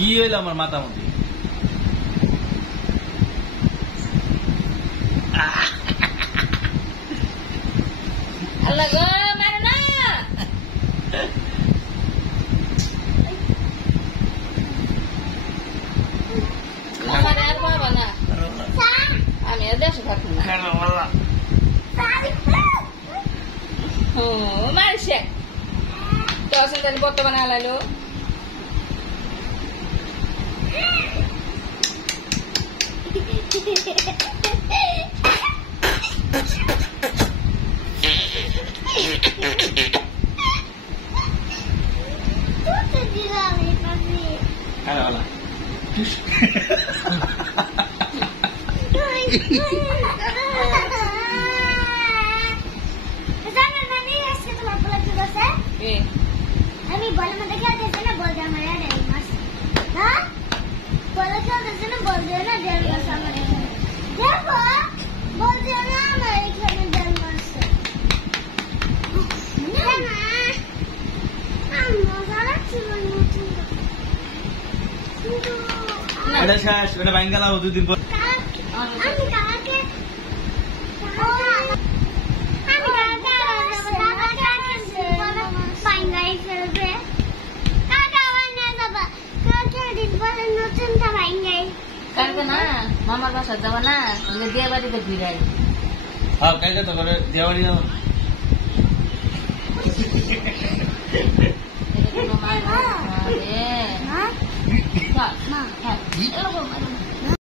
কি হইলো আমার মাথা মধ্যে আল্লাহ গো মারে না আমার আর বাবা না আমি আর দেশে থাকি না ও মারছে তো আসলে বর্তমানে আলাইলো আমি বল মধ্যে খেলতেছি না বল আমার ডেল মাস না বল খেলতেছি না বল দিও না ডেল মাস আমার এখানে দেখো বল দিও না আমার এখানে ডেল মাস না আম্মা সারা জীবন নতুন এটা শেষ এটা ভাঙ গেল দুদিন পর আমি কাকে কালকে না মামার বাসা যাবা না দিয়ে বাড়িতে ঘুরাই হ্যাঁ কালকে তো করে দেওয়ালি না মা